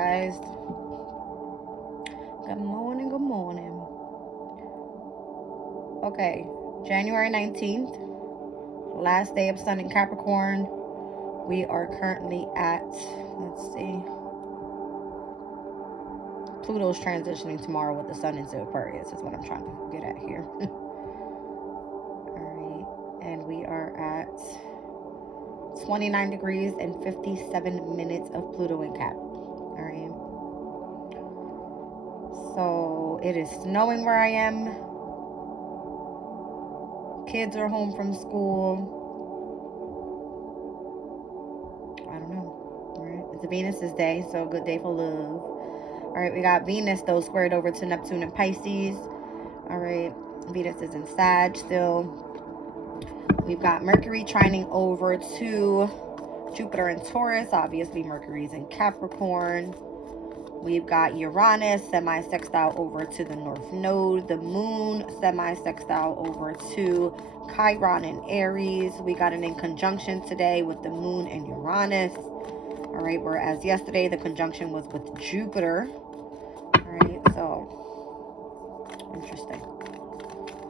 guys. Good morning, good morning. Okay, January 19th, last day of Sun in Capricorn. We are currently at, let's see, Pluto's transitioning tomorrow with the Sun into Aquarius is what I'm trying to get at here. Alright, and we are at 29 degrees and 57 minutes of Pluto in Cap. Alright. So it is snowing where I am. Kids are home from school. I don't know. Alright. It's a Venus's day, so a good day for love. Alright, we got Venus though squared over to Neptune and Pisces. Alright. Venus is in Sag still. We've got Mercury trining over to Jupiter and Taurus. Obviously, Mercury's in Capricorn. We've got Uranus semi-sextile over to the North Node. The Moon semi-sextile over to Chiron and Aries. We got an in conjunction today with the Moon and Uranus. All right, whereas yesterday the conjunction was with Jupiter. All right, so interesting.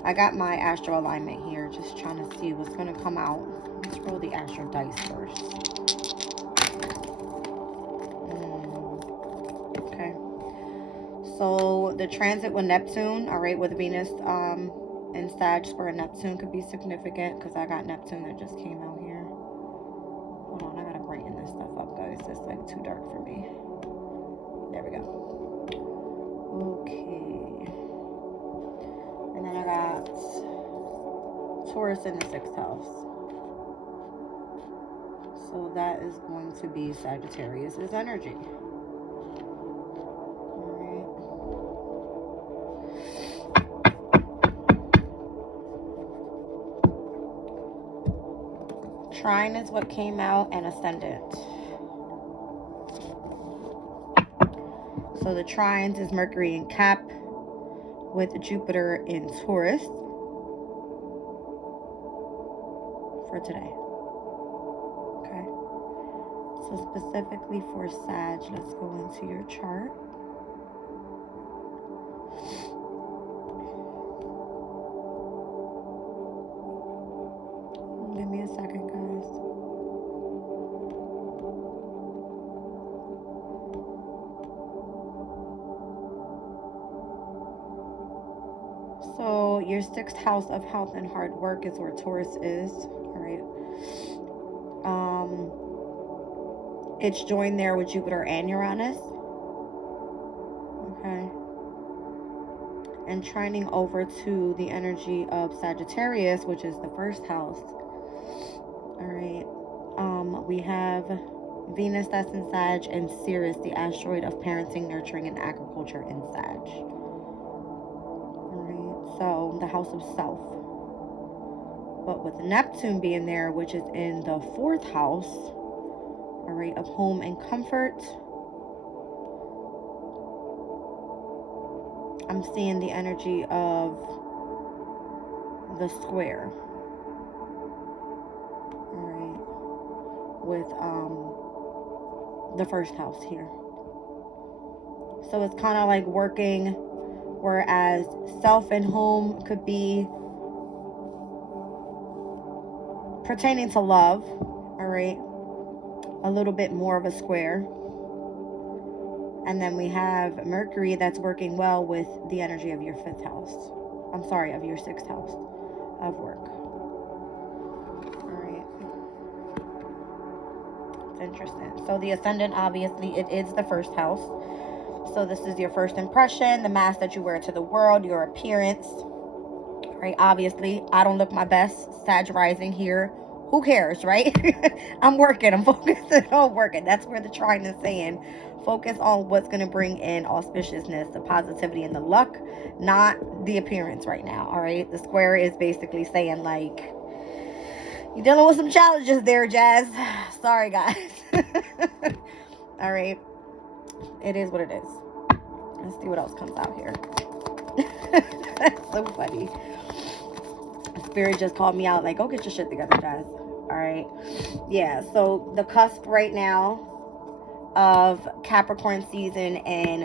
I got my astro alignment here, just trying to see what's going to come out. Let's roll the astro dice first. Okay. So the transit with Neptune, all right, with Venus and Sag square Neptune could be significant because I got Neptune that just came out here. Hold on, I got to brighten this stuff up, guys. It's like too dark for me. There we go. Okay. And then I got Taurus in the 6th house. So that is going to be Sagittarius' energy. Alright. Trine is what came out, and Ascendant. So the trines is Mercury in Cap with Jupiter in Taurus for today. Okay. So specifically for Sag, let's go into your chart. Give me a second, guys. So your 6th house of health and hard work is where Taurus is. All right. It's joined there with Jupiter and Uranus. Okay. And trining over to the energy of Sagittarius, which is the 1st house. All right. We have Venus that's in Sag and Sirius, the asteroid of parenting, nurturing, and agriculture in Sag. So the house of self. But with Neptune being there, which is in the 4th house, all right, of home and comfort, I'm seeing the energy of the square. All right, with the 1st house here. So it's kind of like working, whereas self and home could be pertaining to love, all right, a little bit more of a square. And then we have Mercury that's working well with the energy of your 5th house. I'm sorry, of your 6th house of work. All right. It's interesting. So the Ascendant, obviously, it is the 1st house. So this is your first impression, the mask that you wear to the world, your appearance. Right? Obviously, I don't look my best. Sag rising here. Who cares, right? I'm working. I'm focusing on working. That's where the trine is saying. Focus on what's going to bring in auspiciousness, the positivity, and the luck, not the appearance right now, all right? The square is basically saying, like, you're dealing with some challenges there, Jazz. Sorry, guys. All right. It is what it is. Let's see what else comes out here. That's so funny. Spirit just called me out like, go get your shit together, Jazz. All right. Yeah, so the cusp right now of Capricorn season and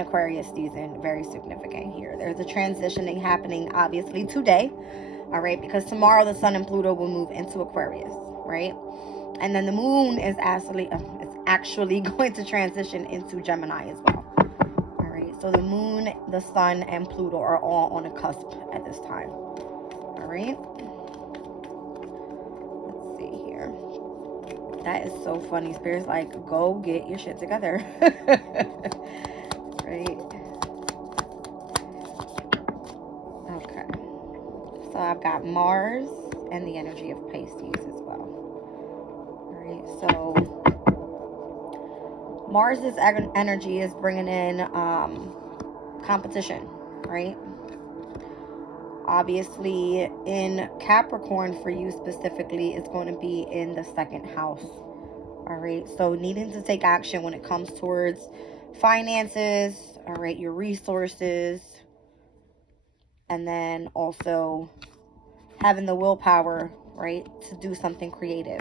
Aquarius season. Very significant here. There's a transitioning happening obviously today, all right, because tomorrow the Sun and Pluto will move into Aquarius, right? And then the moon is actually going to transition into Gemini as well. All right, so the moon, the Sun, and Pluto are all on a cusp at this time. All right, let's see here. That is so funny. Spirit's like, go get your shit together. Right. Okay. So I've got Mars and the energy of Pisces as well. All right. So Mars's energy is bringing in competition, right? Obviously, in Capricorn for you specifically, it's going to be in the second house. All right. So needing to take action when it comes towards finances, all right, your resources, and then also having the willpower, right, to do something creative.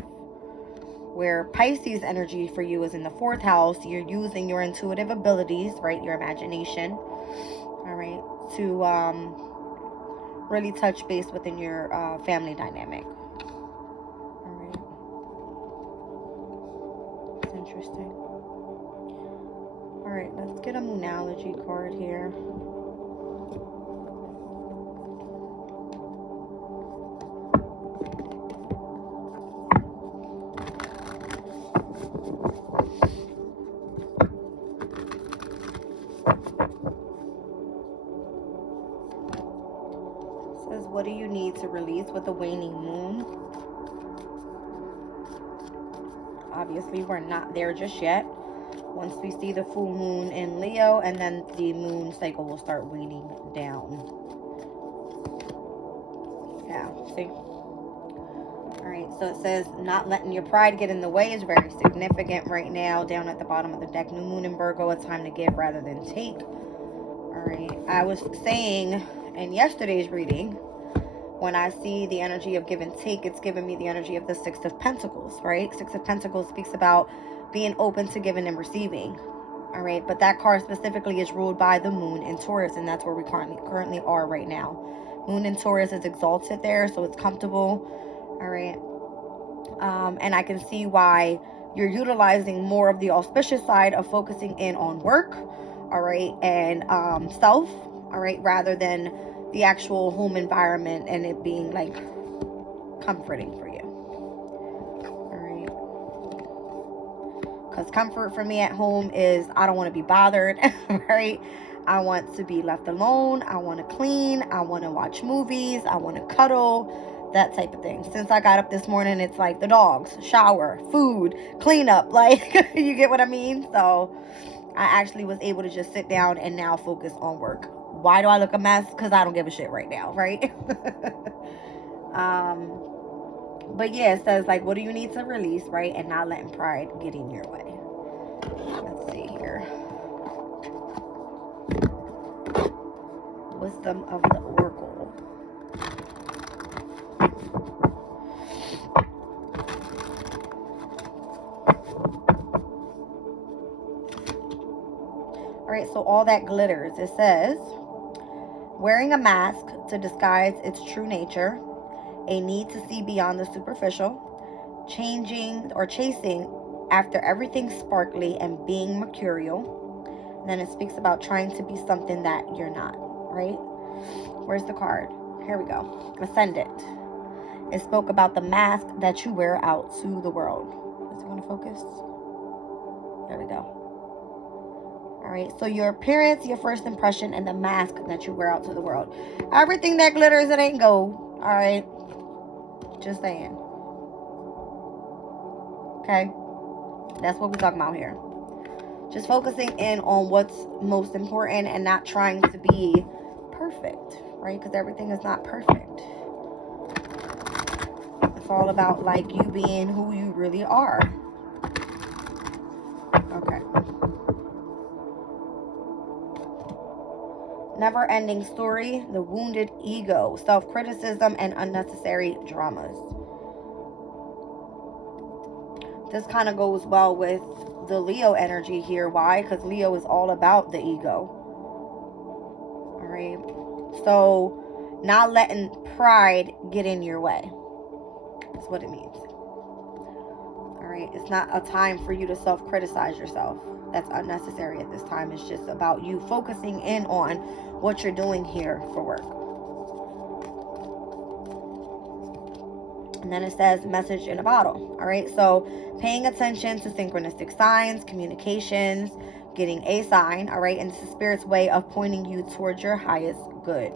Where Pisces energy for you is in the fourth house, you're using your intuitive abilities, right, your imagination, all right, to really touch base within your family dynamic. All right, it's interesting. All right, let's get a Moonology card here. It says, what do you need to release with the waning moon? Obviously, we're not there just yet. Once we see the full moon in Leo, and then the moon cycle will start waning down. Yeah, see? Alright, so it says, not letting your pride get in the way is very significant right now. Down at the bottom of the deck, new moon in Virgo, a time to give rather than take. Alright, I was saying in yesterday's reading, when I see the energy of give and take, it's giving me the energy of the Six of Pentacles, right? Six of Pentacles speaks about being open to giving and receiving, all right? But that card specifically is ruled by the moon in Taurus, and that's where we currently are right now. Moon in Taurus is exalted there, so it's comfortable, all right? And I can see why you're utilizing more of the auspicious side of focusing in on work, all right, and self, all right, rather than the actual home environment and it being like comforting for you. All right, because comfort for me at home is I don't want to be bothered. Right, I want to be left alone, I want to clean, I want to watch movies, I want to cuddle, that type of thing. Since I got up this morning, it's like the dogs, shower, food, cleanup, like you get what I mean? So I actually was able to just sit down and now focus on work. Why do I look a mess? Because I don't give a shit right now, right? But yeah, it says like, what do you need to release, right? And not letting pride get in your way. Let's see here. Wisdom of the Oracle. All right, so all that glitters. It says, wearing a mask to disguise its true nature, a need to see beyond the superficial, changing or chasing after everything sparkly and being mercurial. And then it speaks about trying to be something that you're not, right? Where's the card? Here we go. Ascendant. It spoke about the mask that you wear out to the world. Does it want to focus? There we go. All right, so your appearance, your first impression, and the mask that you wear out to the world. Everything that glitters, it ain't gold. All right, just saying. Okay, that's what we're talking about here. Just focusing in on what's most important and not trying to be perfect, right? Because everything is not perfect. It's all about like you being who you really are. Okay. Never-ending story, the wounded ego, self-criticism, and unnecessary dramas. This kind of goes well with the Leo energy here. Why? Because Leo is all about the ego. All right. So, not letting pride get in your way. That's what it means. All right. It's not a time for you to self-criticize yourself. That's unnecessary at this time. It's just about you focusing in on what you're doing here for work. And then it says message in a bottle. All right. So paying attention to synchronistic signs, communications, getting a sign. All right. And it's the spirit's way of pointing you towards your highest good.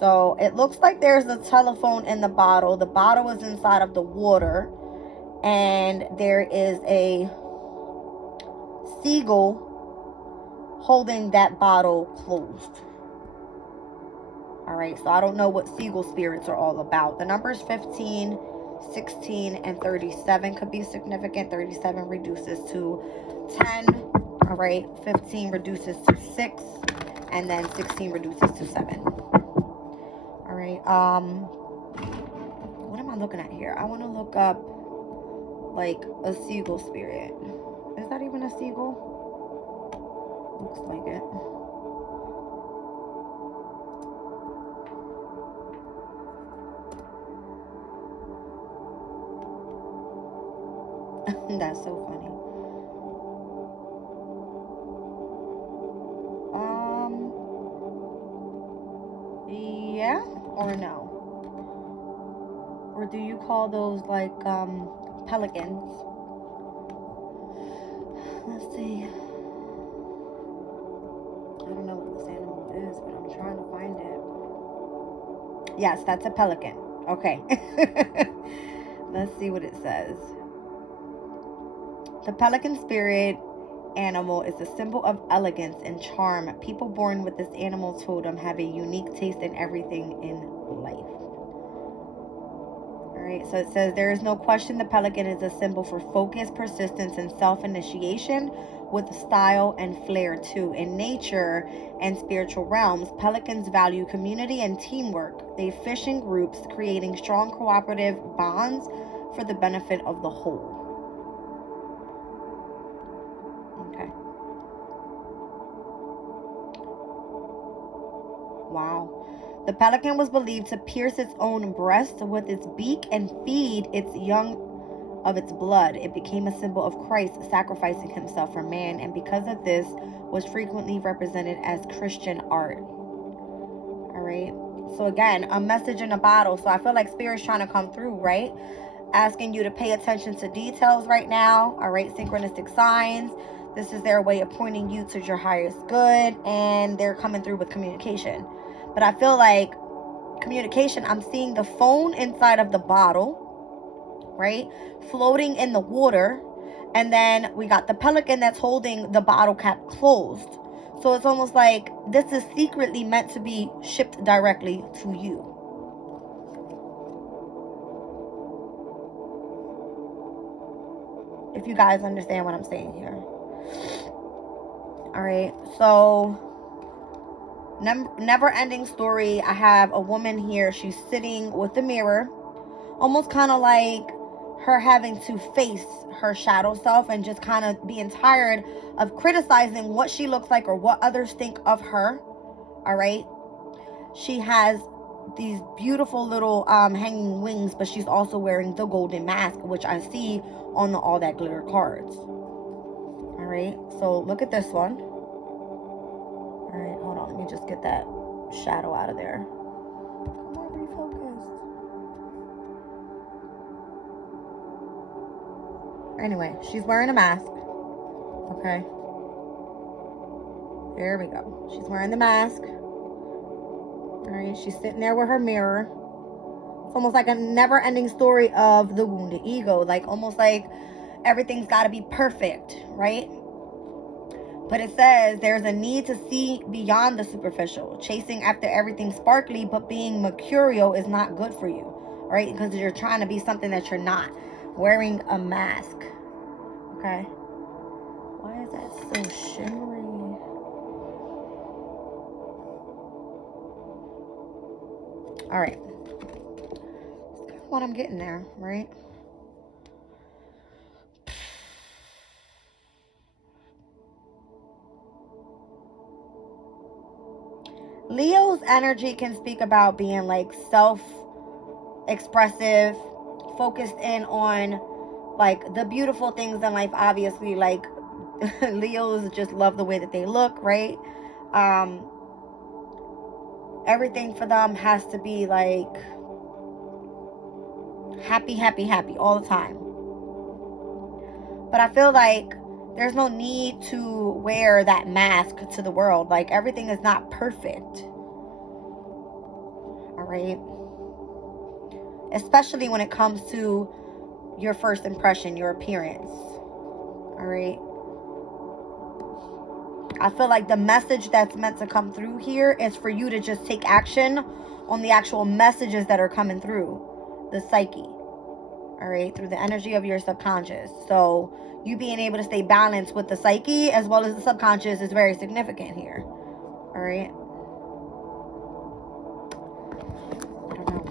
So it looks like there's a telephone in the bottle. The bottle is inside of the water. And there is a seagull holding that bottle closed. All right, so I don't know what seagull spirits are all about. The numbers 15, 16, and 37 could be significant. 37 reduces to 10. All right, 15 reduces to 6, and then 16 reduces to 7. All right, what am I looking at here? I want to look up like a seagull spirit. Is that even a seagull? Looks like it. That's so funny. Yeah or no? Or do you call those like pelicans? Let's see. I don't know what this animal is, but I'm trying to find it. Yes, that's a pelican. Okay. Let's see what it says. The pelican spirit animal is a symbol of elegance and charm. People born with this animal totem have a unique taste in everything in life. All right, so it says there is no question the pelican is a symbol for focus, persistence, and self-initiation, with style and flair too. In nature and spiritual realms, pelicans value community and teamwork. They fish in groups, creating strong cooperative bonds for the benefit of the whole. Okay. Wow. The pelican was believed to pierce its own breast with its beak and feed its young of its blood. It became a symbol of Christ sacrificing himself for man, and because of this was frequently represented as Christian art. All right. So again, a message in a bottle. So I feel like Spirit's trying to come through, right? Asking you to pay attention to details right now. All right. Synchronistic signs. This is their way of pointing you to your highest good, and they're coming through with communication. But I feel like communication, I'm seeing the phone inside of the bottle, right, floating in the water, and then we got the pelican that's holding the bottle cap closed. So it's almost like this is secretly meant to be shipped directly to you. If you guys understand what I'm saying here. All right, so never ending story. I have a woman here. She's sitting with the mirror, almost kind of like her having to face her shadow self and just kind of being tired of criticizing what she looks like or what others think of her. All right, she has these beautiful little hanging wings, but she's also wearing the golden mask, which I see on the all that glitter cards. All right, so look at this one. All right, hold on, let me just get that shadow out of there. Come on, refocus. Anyway, she's wearing a mask. Okay, there we go. She's wearing the mask. All right, she's sitting there with her mirror. It's almost like a never-ending story of the wounded ego, like almost like everything's got to be perfect, right? But it says there's a need to see beyond the superficial. Chasing after everything sparkly, but being mercurial is not good for you, right? Because you're trying to be something that you're not. Wearing a mask. Okay. Why is that so shimmery? All right. That's kind of what I'm getting there, right? Leo's energy can speak about being like self-expressive, focused in on like the beautiful things in life. Obviously, like Leos just love the way that they look, right? Everything for them has to be like happy, happy, happy all the time. But I feel like there's no need to wear that mask to the world. Like, everything is not perfect. All right? Especially when it comes to your first impression, your appearance. All right? I feel like the message that's meant to come through here is for you to just take action on the actual messages that are coming through the psyche. All right? Through the energy of your subconscious. So you being able to stay balanced with the psyche as well as the subconscious is very significant here. All right? I don't know.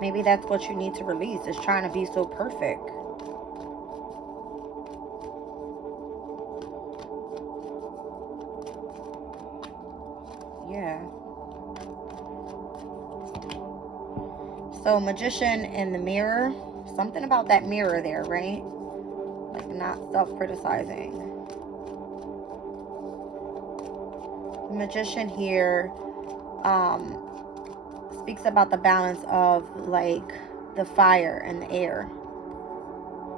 Maybe that's what you need to release, is trying to be so perfect. Yeah. So Magician in the mirror. Something about that mirror there, right? Like, not self-criticizing. The Magician here speaks about the balance of like the fire and the air.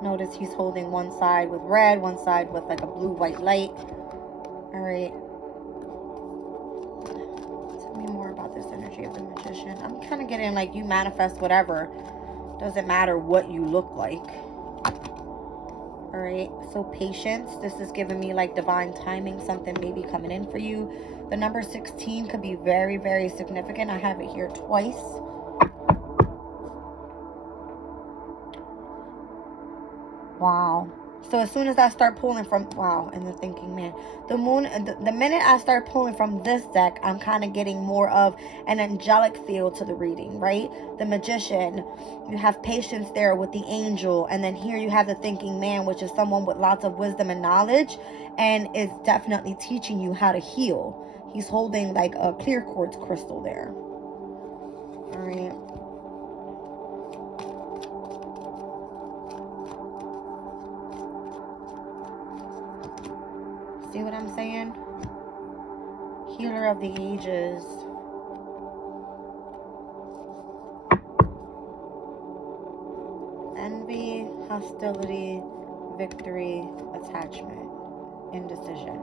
Notice he's holding one side with red, one side with like a blue-white light. All right. Tell me more about this energy of the Magician. I'm kind of getting like you manifest whatever. Doesn't matter what you look like. All right. So patience. This is giving me like divine timing. Something may be coming in for you. The number 16 could be very, very significant. I have it here twice. Wow. So as soon as I start pulling from, wow, and the thinking man, the moon, the minute I start pulling from this deck, I'm kind of getting more of an angelic feel to the reading, right? The Magician, you have patience there with the angel, and then here you have the thinking man, which is someone with lots of wisdom and knowledge, and is definitely teaching you how to heal. He's holding like a clear quartz crystal there. All right. See what I'm saying? Healer of the ages. Envy, hostility, victory, attachment, indecision.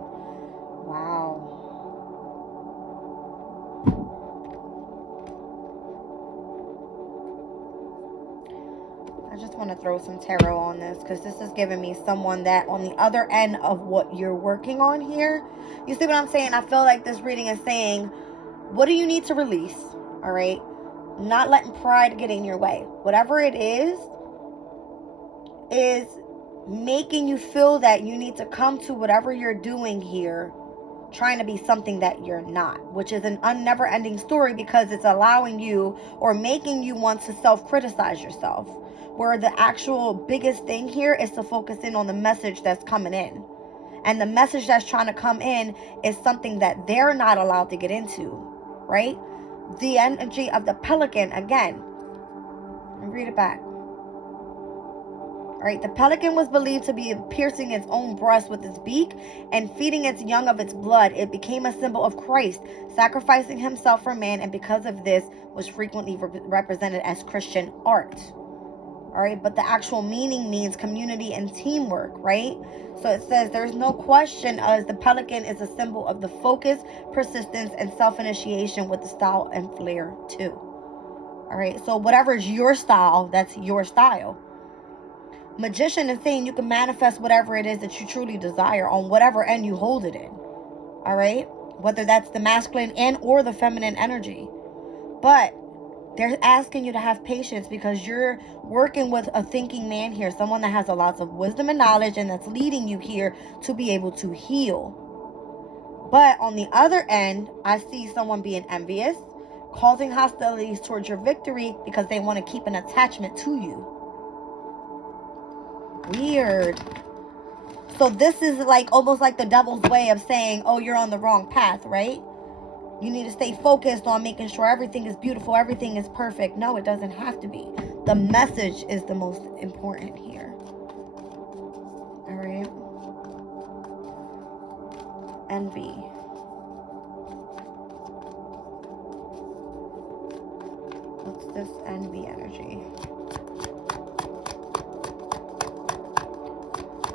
Wow. I just want to throw some tarot on this because this is giving me someone that on the other end of what you're working on here. You see what I'm saying? I feel like this reading is saying, what do you need to release? All right. Not letting pride get in your way. Whatever it is making you feel that you need to come to whatever you're doing here trying to be something that you're not, which is an never-ending story because it's allowing you or making you want to self-criticize yourself, where the actual biggest thing here is to focus in on the message that's coming in. And the message that's trying to come in is something that they're not allowed to get into, right? The energy of the pelican, again, read it back. All right, the pelican was believed to be piercing its own breast with its beak and feeding its young of its blood. It became a symbol of Christ, sacrificing himself for man, and because of this was frequently represented as Christian art. All right, but the actual meaning means community and teamwork, right? So it says there's no question as the pelican is a symbol of the focus, persistence, and self-initiation with the style and flair too. All right, so whatever is your style, that's your style. Magician is saying you can manifest whatever it is that you truly desire on whatever end you hold it in. All right? Whether that's the masculine and or the feminine energy. But they're asking you to have patience because you're working with a thinking man here. Someone that has a lot of wisdom and knowledge and that's leading you here to be able to heal. But on the other end, I see someone being envious, causing hostilities towards your victory because they want to keep an attachment to you. Weird. So this is like almost like the devil's way of saying, oh, you're on the wrong path, right? You need to stay focused on making sure everything is beautiful, everything is perfect. No, it doesn't have to be. The message is the most important here. All right. Envy. What's this envy energy?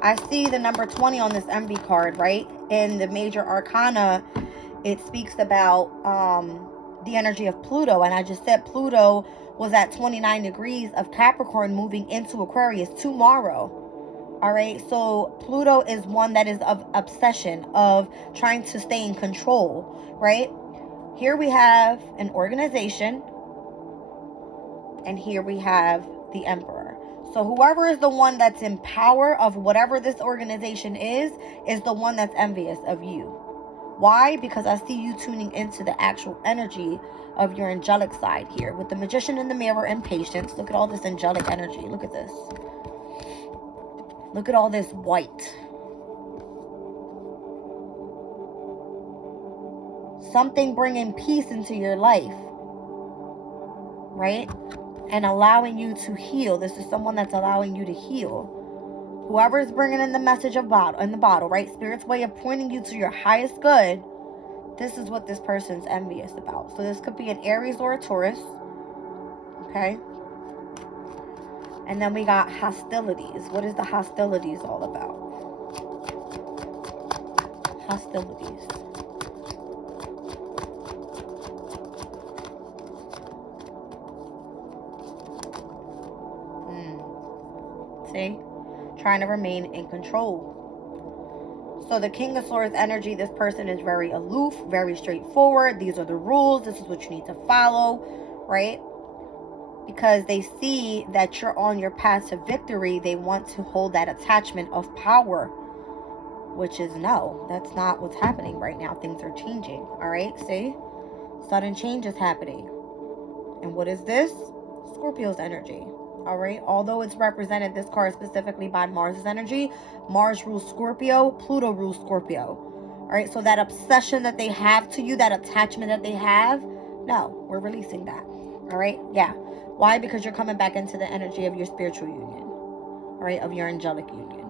I see the number 20 on this envy card, right? In the major arcana, it speaks about the energy of Pluto. And I just said Pluto was at 29 degrees of Capricorn moving into Aquarius tomorrow. All right. So Pluto is one that is of obsession, of trying to stay in control, right? Here we have an organization. And here we have the Emperor. So whoever is the one that's in power of whatever this organization is the one that's envious of you. Why? Because I see you tuning into the actual energy of your angelic side here. With the Magician in the Mirror and Patience. Look at all this angelic energy. Look at this. Look at all this white. Something bringing peace into your life. Right? And allowing you to heal. This is someone that's allowing you to heal. Whoever is bringing in the message of in the bottle, right? Spirit's way of pointing you to your highest good. This is what this person's envious about. So this could be an Aries or a Taurus. Okay. And then we got hostilities. What is the hostilities all about? Hostilities. See? Trying to remain in control. So the King of Swords energy, this person is very aloof, very straightforward. These are the rules. This is what you need to follow, right? Because they see that you're on your path to victory. They want to hold that attachment of power, which is no, that's not what's happening right now. Things are changing, all right? See? Sudden change is happening. And what is this? Scorpio's energy. All right, although it's represented, this card specifically, by Mars's energy. Mars rules Scorpio, Pluto rules Scorpio. All right, so that obsession that they have to you, that attachment that they have, no, we're releasing that. All right, yeah. Why? Because you're coming back into the energy of your spiritual union, all right, of your angelic union.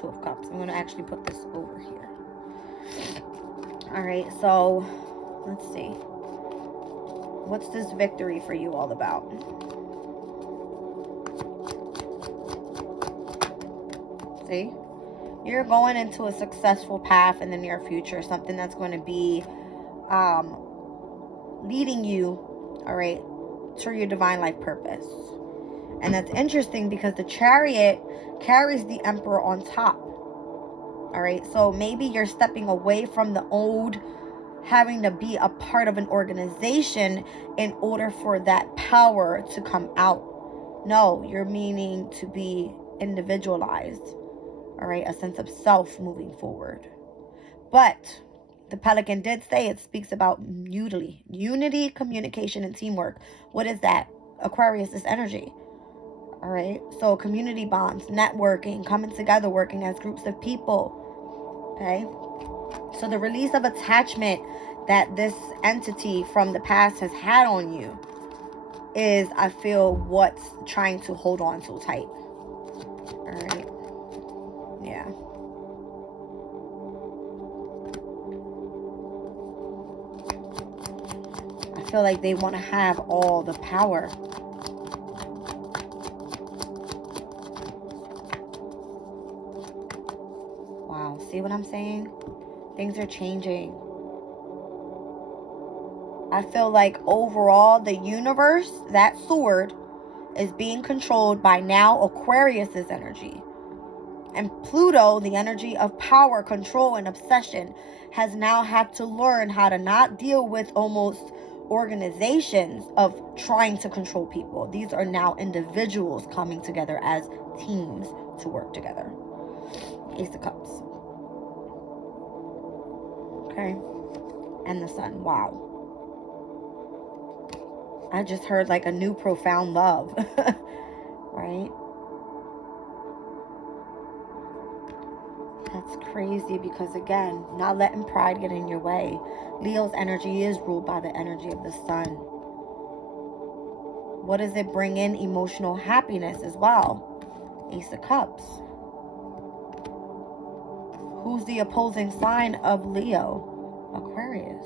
Two of Cups. I'm going to actually put this over here. All right, so let's see. What's this victory for you all about? See, you're going into a successful path in the near future, something that's going to be leading you, all right, to your divine life purpose. And that's interesting because the Chariot carries the Emperor on top. All right, so maybe you're stepping away from the old, having to be a part of an organization in order for that power to come out. No, you're meaning to be individualized. All right, a sense of self moving forward. But the Pelican did say it speaks about unity, communication, and teamwork. What is that? Aquarius is energy. All right, so community bonds, networking, coming together, working as groups of people. Okay, so the release of attachment that this entity from the past has had on you is, I feel, what's trying to hold on so tight. All right. Yeah. I feel like they want to have all the power. Wow. See what I'm saying? Things are changing. I feel like overall the universe, that sword, is being controlled by now Aquarius's energy. And Pluto, the energy of power, control, and obsession, has now had to learn how to not deal with almost organizations of trying to control people. These are now individuals coming together as teams to work together. Ace of Cups. Okay. And the sun. Wow. I just heard like a new profound love. Right? That's crazy because, again, not letting pride get in your way. Leo's energy is ruled by the energy of the sun. What does it bring in? Emotional happiness as well. Ace of Cups. Who's the opposing sign of Leo? Aquarius.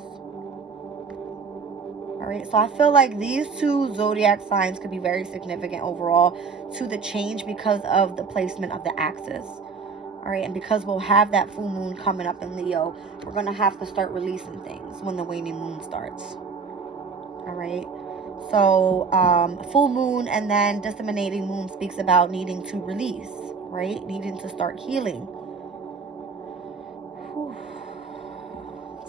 Alright, so I feel like these two zodiac signs could be very significant overall to the change because of the placement of the axis. Alright, and because we'll have that full moon coming up in Leo, we're going to have to start releasing things when the waning moon starts. Alright, so full moon and then disseminating moon speaks about needing to release, right? Needing to start healing. Whew.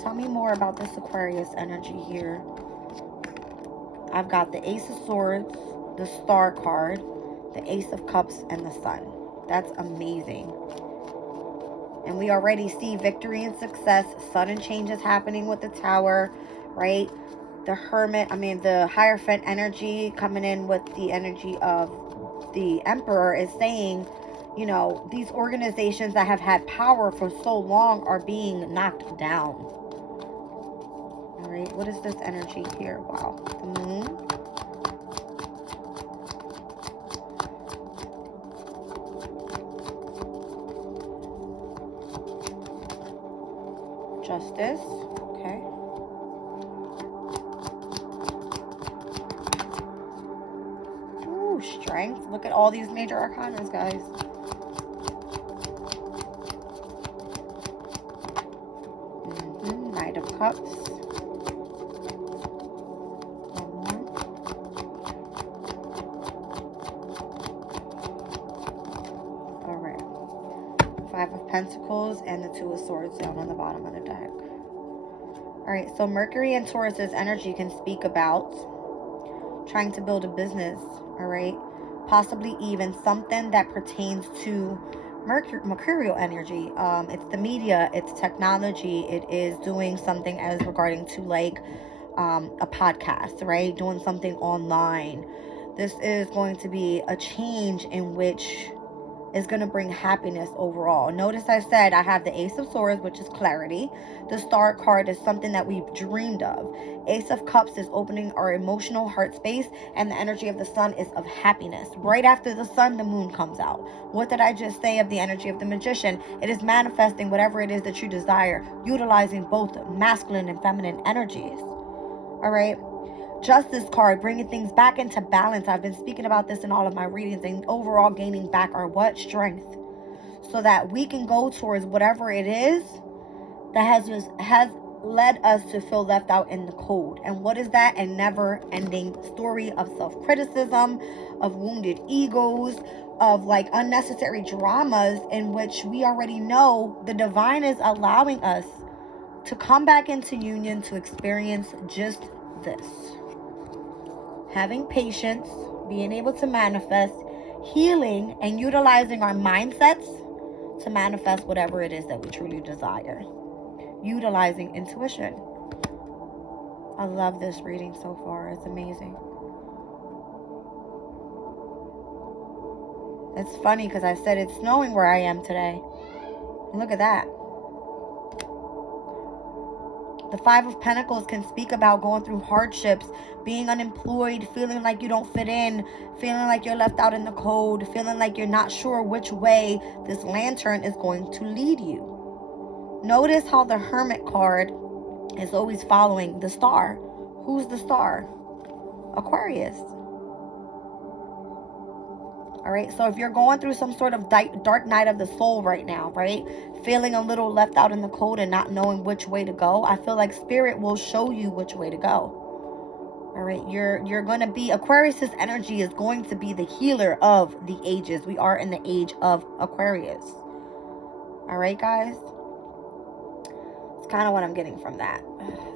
Tell me more about this Aquarius energy here. I've got the Ace of Swords, the Star card, the Ace of Cups, and the Sun. That's amazing. And we already see victory and success, sudden changes happening with the Tower, right? The Hermit, the Hierophant energy coming in with the energy of the Emperor is saying, you know, these organizations that have had power for so long are being knocked down. All right, what is this energy here? Wow, the Moon. Justice, okay. Ooh, Strength. Look at all these major arcanas, guys. Knight of Cups. Five of Pentacles and the Two of Swords down on the bottom of the deck. Alright, so Mercury and Taurus's energy can speak about trying to build a business, alright? Possibly even something that pertains to mercurial energy. It's the media, it's technology, it is doing something as regarding to like a podcast, right? Doing something online. This is going to be a change in which is going to bring happiness overall. Notice I said I have the Ace of Swords, which is clarity. The Star card is something that we've dreamed of. Ace of Cups is opening our emotional heart space, and the energy of the Sun is of happiness. Right after the Sun, the Moon comes out. What did I just say of the energy of the Magician? It is manifesting whatever it is that you desire, utilizing both masculine and feminine energies. All right. Justice card, bringing things back into balance. I've been speaking about this in all of my readings, and overall gaining back our what? Strength. So that we can go towards whatever it is that has led us to feel left out in the cold. And what is that? A never-ending story of self-criticism, of wounded egos, of like unnecessary dramas in which we already know the divine is allowing us to come back into union to experience just this. Having patience, being able to manifest, healing, and utilizing our mindsets to manifest whatever it is that we truly desire. Utilizing intuition. I love this reading so far. It's amazing. It's funny because I said it's snowing where I am today. Look at that. The Five of Pentacles can speak about going through hardships, being unemployed, feeling like you don't fit in, feeling like you're left out in the cold, feeling like you're not sure which way this lantern is going to lead you. Notice how the Hermit card is always following the star. Who's the star? Aquarius. All right, so if you're going through some sort of dark night of the soul right now, right, feeling a little left out in the cold and not knowing which way to go, I feel like Spirit will show you which way to go. All right, you're going to be, Aquarius's energy is going to be the healer of the ages. We are in the age of Aquarius. All right, guys? It's kind of what I'm getting from that.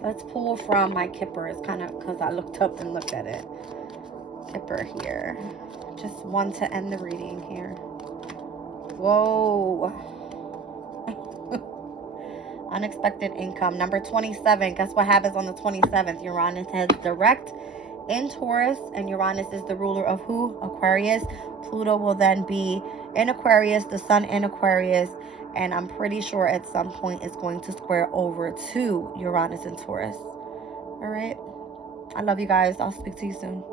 Let's pull from my Kipper. It's kind of because I looked up and looked at it. Kipper here. Just one to end the reading here. Whoa. Unexpected income. Number 27. Guess what happens on the 27th? Uranus heads direct in Taurus, and Uranus is the ruler of who? Aquarius. Pluto will then be in Aquarius, the sun in Aquarius, and I'm pretty sure at some point it's going to square over to Uranus and Taurus. All right. I love you guys. I'll speak to you soon.